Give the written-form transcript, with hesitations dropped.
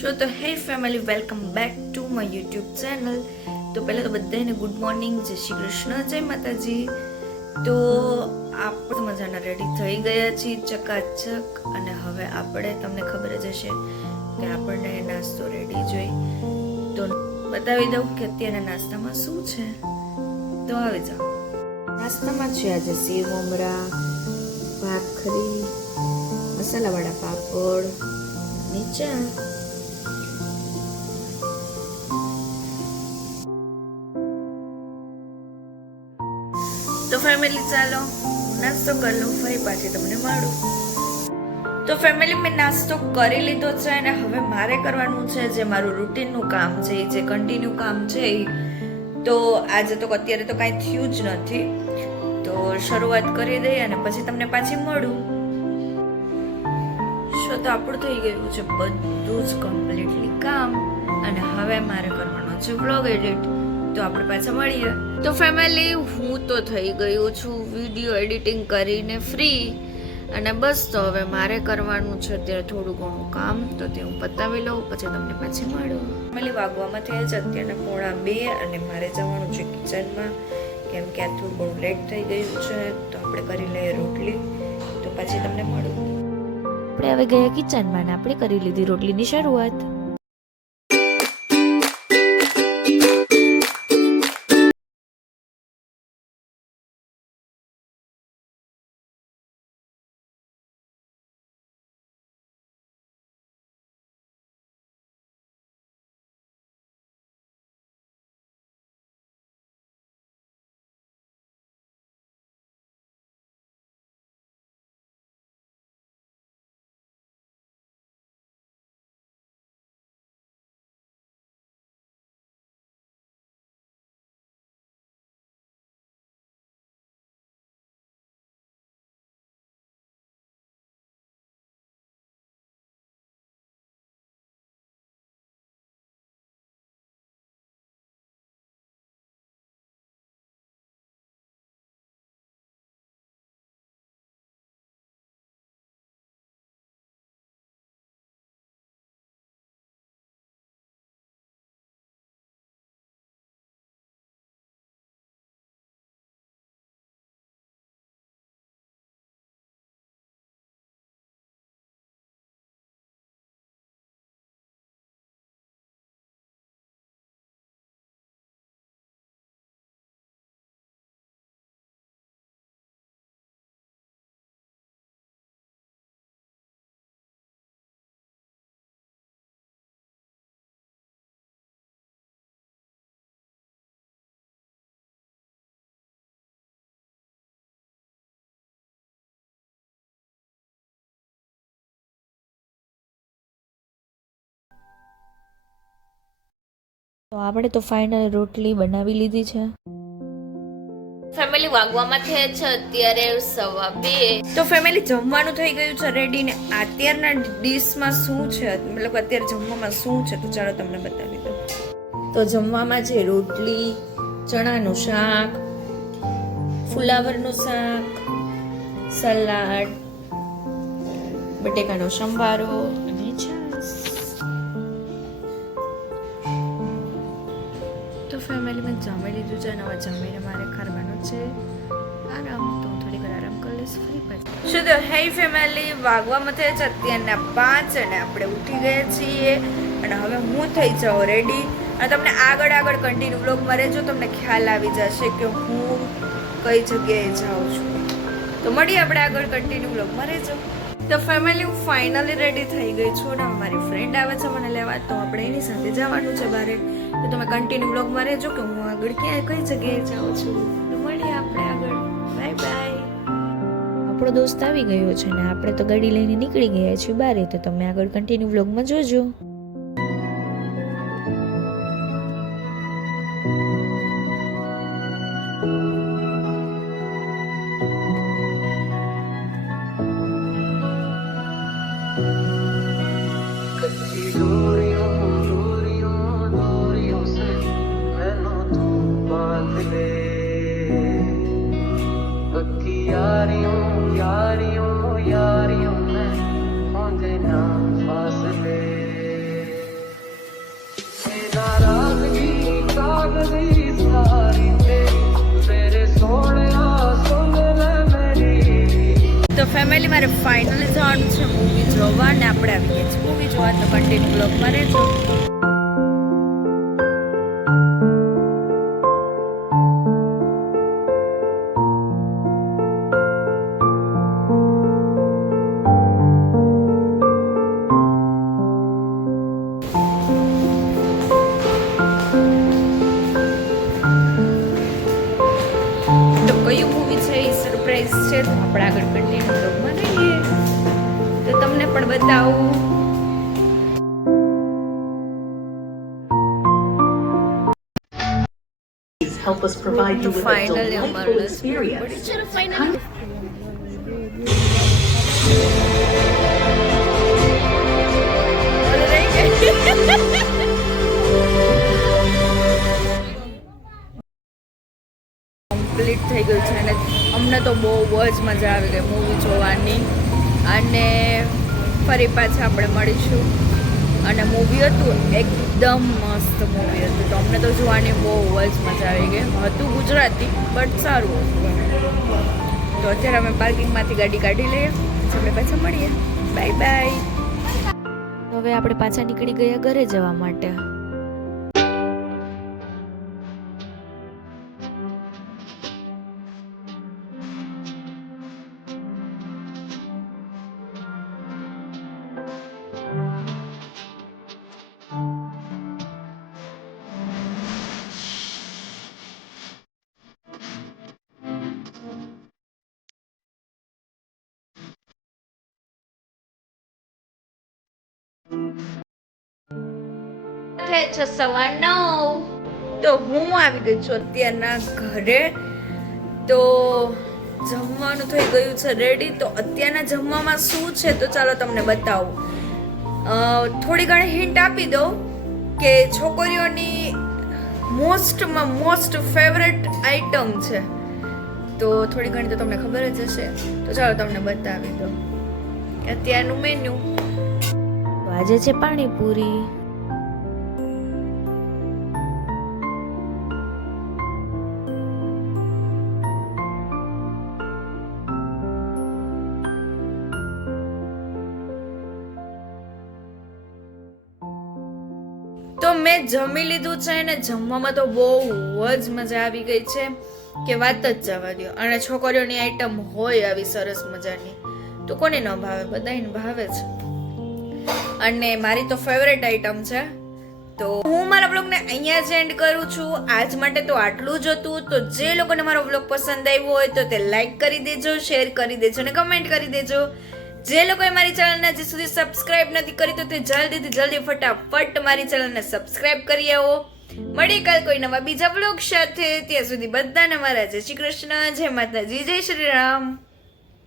તો હે family, welcome back to my YouTube channel. તો પહેલાં તો બધાને ગુડ મોર્નિંગ, જય શ્રી કૃષ્ણ, જય માતાજી. તો આપણે મજાના રેડી થઈ ગયા છીએ ચકાચક. અને હવે આપણે, તમને ખબર જ હશે કે આપણને નાસ્તો રેડી જોઈ, તો બતાવી દઉં કે અત્યારે નાસ્તામાં શું છે. તો આવી જાઓ. નાસ્તામાં છે આજે સેવ મમરા, ભાખરી, મસાલાવાળા પાપડ, નીચા. તો ફેમિલી ચાલો નાસ્તો કરી લઉં, ફરી પાછી તમને મળું. તો ફેમિલી, મેં નાસ્તો કરી લીધો છે અને હવે મારે કરવાનું છે જે મારું રૂટીનનું કામ છે, જે કન્ટિન્યુ કામ છે. તો આજે તો અત્યારે તો કાંઈ થયું જ નથી, તો શરૂઆત કરી દઈએ અને પછી તમને પાછી મળું. તો આપણું થઈ ગયું છે બધું જ કમ્પ્લીટલી કામ અને હવે મારે કરવાનો છે વ્લોગ એડિટ. તો આપણે પાછા મળીએ. તો ફેમિલી, હું તો થઈ ગયું છું વિડીયો એડિટિંગ કરીને ફ્રી, અને બસ તો હવે મારે કરવાનું છે અત્યારે થોડું ઘણું કામ, તો તે હું પતાવી લઉં, પછી તમને પાછી મળું. ફેમિલી, વાગવામાં થયા છે અત્યારે 1:30 અને મારે જવાનું છે કિચનમાં, કેમ કે આ થોડું ઘણું લેટ થઈ ગયું છે. તો આપણે કરી લઈએ રોટલી, તો પછી તમને મળું. આપણે હવે ગયા કિચનમાં ને આપણે કરી લીધી રોટલીની શરૂઆત. તો આપણે તો ફાઇનલ રોટલી બનાવી લીધી છે. ફેમિલી, વાગવામાં થયા છે અત્યારે 2:15. તો ફેમિલી, જમવાનું થઈ ગયું છે રેડી ને અત્યારના ડીશમાં શું છે, મતલબ અત્યારે જમવામાં શું છે, તો ચાલો તમને બતાવી દઉં. તો જમવામાં છે રોટલી, ચણાનું શાક, ફુલાવરનું શાક, સલાડ, બટેકાનો સંભારો અને છાશ. તો ફેમિલી, મેં જમી લીધું છે અને હવે જમીને મારે કરવાનું છે આરામ. તો થોડી વાર આરામ કરી લઈશ, ફરી પાછી. શું તો હે ફેમિલી, વાગવામાં થયા છે અત્યારના 5 અને આપણે ઉઠી ગયા છીએ અને હવે હું થઈ જાઉં રેડી. અને તમને આગળ કન્ટિન્યુ વ્લોગમાં રહેજો, તમને ખ્યાલ આવી જશે કે હું કઈ જગ્યાએ જાઉં છું. તો મળીએ આપણે આગળ કન્ટિન્યુ વ્લોગમાં રહેજો. તો ફેમિલી, હું ફાઇનલી રેડી થઈ ગઈ છું ને મારી ફ્રેન્ડ આવે છે મને લેવા, તો આપણે એની સાથે જવાનું છે બહાર. તો તમે કન્ટિન્યુ વ્લોગમાં રહેજો કે હું આગળ ક્યાં કઈ જગ્યાએ જાઉં છું. તો મળીએ આપણે આગળ. Bye bye. આપણો દોસ્ત આવી ગયો છે ને આપણે તો ગાડી લઈને નીકળી ગયા છીએ બહાર. તો તમે આગળ કન્ટિન્યુ વ્લોગમાં જોજો. તો ફેમિલી મારે ફાઇનલી જવાનું છે મૂવી જોવા ને આપણે આવી ગયા છીએ મૂવી જોવા તો કન્ટિન્યુ બ્લોગમાં રહેજો. તો કયું મૂવી છે એ સરપ્રાઈઝ છે તો આપણે આગળ કન્ટિન્યુ બ્લોગમાં રહીએ તો તમને પણ બતાવું. Help us provide you with a Finally, delightful Amarlas. experience. Complete થઈ ગયું છે અને અમને તો બહુ જ મજા આવી ગઈ મૂવી જોવાની અને ફરી પાછા આપણે મળીશું. અને મૂવી હતું એકદમ મસ્ત મૂવી હતું તો અમને તો જોવાની બહુ જ મજા આવી ગઈ. હતું ગુજરાતી બટ સારું હતું. તો અત્યારે અમે પાર્કિંગમાંથી ગાડી કાઢી લઈએ પછી આપણે પાછા મળીએ. Bye bye. હવે આપણે પાછા નીકળી ગયા ઘરે જવા માટે. છે 9:15 તો હું આવી ગઈ છું અત્યારના ઘરે. તો જમવાનું થઈ ગયું છે રેડી. તો અત્યારના જમવામાં શું છે તો ચાલો તમને બતાવું. થોડી ઘણી હિન્ટ આપી દઉં કે છોકરીઓની મોસ્ટમાં મોસ્ટ ફેવરેટ આઈટમ છે. તો થોડી ઘણી તો તમને ખબર જ હશે. તો ચાલો તમને બતાવી દઉં અત્યારનું મેન્યુ. આજે છે પાણીપુરી. તો મેં જમી લીધું છે ને જમવામાં તો બહુ જ મજા આવી ગઈ છે કે વાત જ જવા દો. અને છોકરીઓની આઈટમ હોય આવી સરસ મજાની તો કોને ન ભાવે, બધાને ભાવે છે. અને મારી તો ફેવરેટ આઈટમ છે. તો હું મારા બ્લોગને અહીંયા જ એન્ડ કરું છું. આજ માટે તો આટલું જ હતું. તો જે લોકોને મારો બ્લોગ પસંદ આવ્યો હોય તો તે લાઈક કરી દેજો, શેર કરી દેજો અને કમેન્ટ કરી દેજો. જે લોકોએ મારી ચેનલને હજી સુધી સબસ્ક્રાઇબ નથી કરી તો તે જલ્દી ફટાફટ મારી ચેનલને સબસ્ક્રાઇબ કરી આવો. મળી કાલ કોઈ નવા બીજા બ્લોગ સાથે. ત્યાં સુધી બધાને મારા જય શ્રી કૃષ્ણ, જય માતાજી, જય શ્રી રામ.